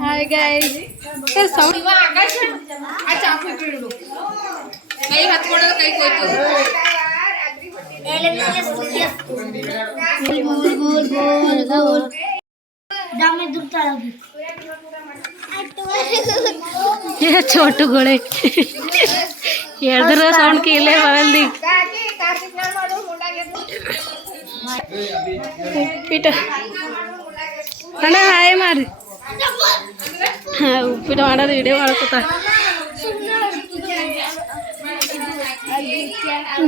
Hi guys ಕೈ ಹತ್ಕೊಳ್ಳೋದು ಕೈ ಕೊಯ್ತು छोटू गोले ಹೇಳಿದ್ರ ಸೌಂಡ್ ಕೀಲೇ ಬರಲ್ದಿ ಉಪ್ಪಿಟ್ಟು ಅಣ್ಣ ಹಾಯ್ ಮಾರಿ ಉಪ್ಪಿಟ್ಟು ಮಾಡೋದು ವಿಡಿಯೋ ಮಾಡ್ಕೊತ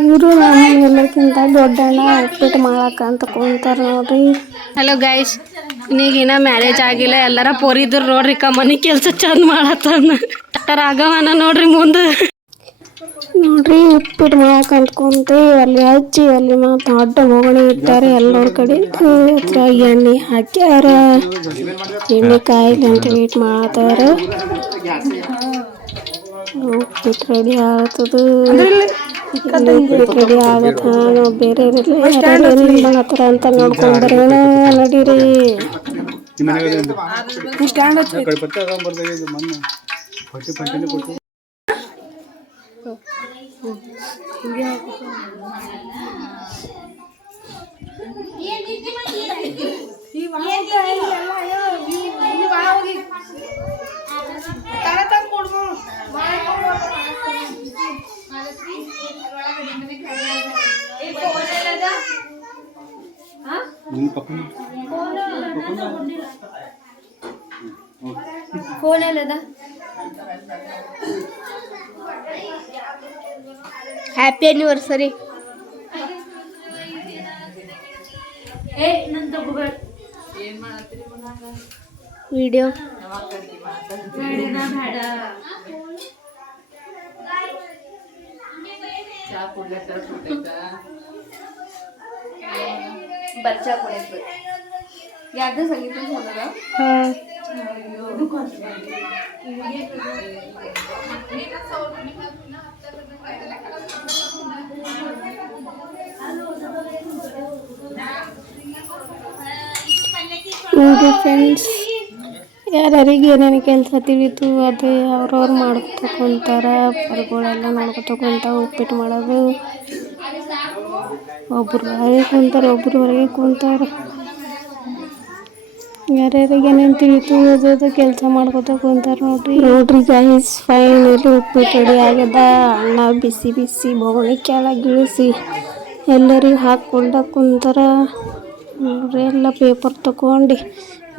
ಇವರು ಎಲ್ಲಕ್ಕಿಂತ ದೊಡ್ಡಣ್ಣ ಉಪ್ಪಿಟ್ಟು ಮಾಡಕ್ಕೆ ಅಂತ ಕುಂತಾರೆ ನೋಡ್ರಿ. ಹಲೋ ಗೈಸ್, ನೀಗಿನ ಮ್ಯಾರೇಜ್ ಆಗಿಲ್ಲ, ಎಲ್ಲರ ಪೋರಿದ್ರು ನೋಡ್ರಿ ಮನೆ ಕೆಲಸ ಚಂದ ಮಾಡತ್ತಾನ ಡಾಕ್ಟರ್ ಆಗವನ ನೋಡ್ರಿ ಮುಂದೆ ನೋಡ್ರಿ. ಉಪ್ಪಿಟ್ಟು ಮಾಡಕ್ಕೆ ಅಂದ್ಕೊಂತ ಅಲ್ಲಿ ಹಚ್ಚಿ ಅಲ್ಲಿ ಮತ್ತು ಅಡ್ಡ ಹೋಗಣೆ ಇಟ್ಟಾರೆ ಎಲ್ಲರ ಕಡೆ. ಎಣ್ಣೆ ಹಾಕ್ಯಾರ, ಎಣ್ಣೆ ಕಾಯಿಲೆ ಅಂತ ವೇಟ್ ಮಾಡತ್ತಾರ. ಉಪ್ಪಿಟ್ಟು ರೆಡಿ ಆಗ್ತದೆ, ಉಪ್ಪಿಟ್ಟು ರೆಡಿ ಆಗತ್ತ. ನಾವು ಬೇರೆ ಮಾಡತ್ತಾರ ಅಂತ ನೋಡ್ಕೊಂಡ್ಬರೋಣ ನಡೀರಿ. ಫೋನ್ ಎಲ್ಲದ? Happy anniversary. ವಿಡಿಯೋ बच्चा याद सांगितलं होतं ಫ್ರೆಂಡ್ಸ್, ಯಾರ್ಯಾರಿಗೆ ಏನೇನು ಕೆಲಸ ತಿಳಿತು ಅದೇ ಅವ್ರವ್ರು ಮಾಡ್ಕೊತ ಕುಂತಾರ. ಹೊರಗಳೆಲ್ಲ ನೋಡ್ಕೊತ ಕುಂತ ಉಪ್ಪಿಟ್ಟು ಮಾಡೋದು. ಒಬ್ರು ಹೊರಗೆ ಕುಂತಾರೆ, ಒಬ್ರು ಹೊರಗೆ ಕುಂತಾರೆ. ಯಾರ್ಯಾರಿಗೆ ಏನೇನು ತಿಳಿತು ಓದೋದು ಕೆಲಸ ಮಾಡ್ಕೊತ ಕುಂತಾರೆ ನೋಡ್ರಿ ಗೈಸ್. ಫೈನಲಿ ಉಪ್ಪಿಟ್ಟು ರೆಡಿ ಆಗ್ಯದ. ಅಣ್ಣ ಬಿಸಿ ಬಿಸಿ ಬೋಗಣಿ ಕೆಳಗೆ ಇಳಿಸಿ ಎಲ್ಲರಿಗೂ ಹಾಕ್ಕೊಂಡ ಕುಂತಾರ ನೋಡ್ರಿ. ಎಲ್ಲ ಪೇಪರ್ ತಗೊಂಡು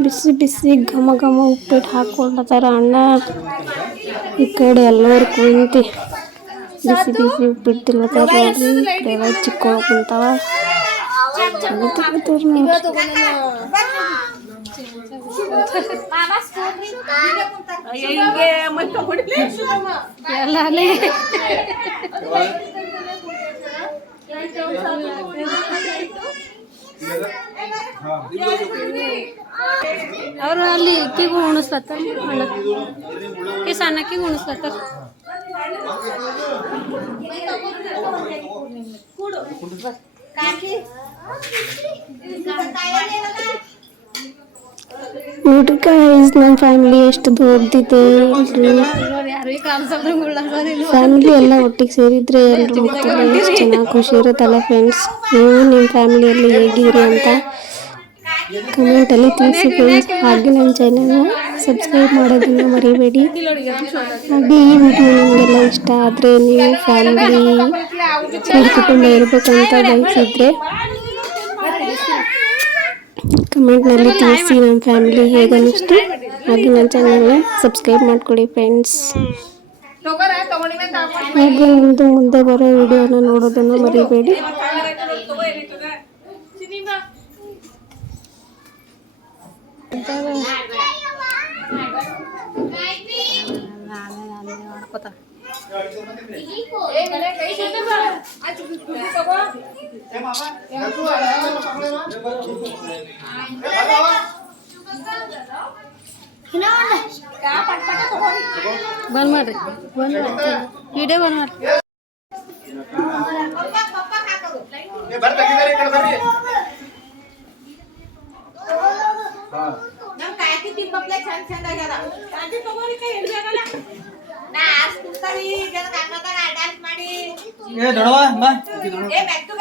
ಬಿಸಿ ಬಿಸಿ ಘಮ ಘಮ ಉಪ್ಪಿಟ್ಟು ಹಾಕ್ಕೊಂಡತಾರ ಅಣ್ಣ. ಈ ಕಡೆ ಎಲ್ಲರೂ ಕುಂತು ಬಿಸಿ ಬಿಸಿ ಉಪ್ಪಿಟ್ಟು ತಿನ್ನತ್ತಾರ ನೋಡ್ರಿ. ಎಲ್ಲ ಚಿಕ್ಕವಳು ಕುಂತಾವ ಅವರು ಅಲ್ಲಿ ಇಕ್ಕಿಗೂ ಉಣಿಸ್ಲತ್ತಾರ. ಅಣ್ಣ ಸಣ್ಣಕ್ಕಿಗೂ ಉಣಿಸ್ಲತ್ತಾರ. ನೋಡ್ರಿ ಗೈಸ್, ನನ್ನ ಫ್ಯಾಮಿಲಿ ಎಷ್ಟು ದೊಡ್ಡದಿದೆ. ಫ್ಯಾಮಿಲಿ ಎಲ್ಲ ಒಟ್ಟಿಗೆ ಸೇರಿದ್ರೆ ಎಲ್ಲರೂ ಹೋಗ್ತಾರೆ. ಎಷ್ಟು ಚೆನ್ನಾಗಿ ಖುಷಿ ಇರುತ್ತಲ್ಲ ಫ್ರೆಂಡ್ಸ್. ನೀವು ನಿಮ್ಮ ಫ್ಯಾಮಿಲಿಯಲ್ಲಿ ಹೇಗಿರಿ ಅಂತ ಕಮೆಂಟಲ್ಲಿ ತಿಳಿಸಿ ಫ್ರೆಂಡ್ಸ್. ಹಾಗೆ ನನ್ನ ಚಾನಲ್ನ ಸಬ್ಸ್ಕ್ರೈಬ್ ಮಾಡೋದನ್ನು ಮರಿಬೇಡಿ. ಹಾಗೆ ಈ ವಿಡಿಯೋ ನಿಮಗೆಲ್ಲ ಇಷ್ಟ ಆದರೆ ನೀವು ಫ್ಯಾಮಿಲಿ ಕುಟುಂಬ ಇರಬೇಕಂತ ಬಯಸಿದ್ರೆ ಕಮೆಂಟ್ನಲ್ಲಿ ತಿಳಿಸಿ ನಮ್ಮ ಫ್ಯಾಮಿಲಿ ಹೇಗೆ ಅನ್ನಿಸ್ತು. ಹಾಗೆ ನನ್ನ ಚಾನಲ್ನ ಸಬ್ಸ್ಕ್ರೈಬ್ ಮಾಡ್ಕೊಳ್ಳಿ ಫ್ರೆಂಡ್ಸ್. ಹಾಗೆ ಮುಂದೆ ಬರೋ ವಿಡಿಯೋನ ನೋಡೋದನ್ನು ಮರಿಬೇಡಿ. ಬಂದ್ ಮಾಡ್ರಿ, ವಿಡಿಯೋ ಬಂದ್ ಮಾಡ್ರಿ. ಹಾಕಿ ತಿಂಬಪ್ಲೆ ಚಂದ ಚಂದ ಆಗ್ಯದ ಕಾಂತಿ ತಗೋರಿಕ ಎಲ್ಲಿ ಆಗಲ್ಲ ನಾ ಆಸ್ ಕುಂತಾರಿ ಜನ ಕಾಕತ ಡ್ಯಾನ್ಸ್ ಮಾಡಿ ಏ ದೊಡವಾ ಬಾ ಏ ಮೆತ್ತುಗ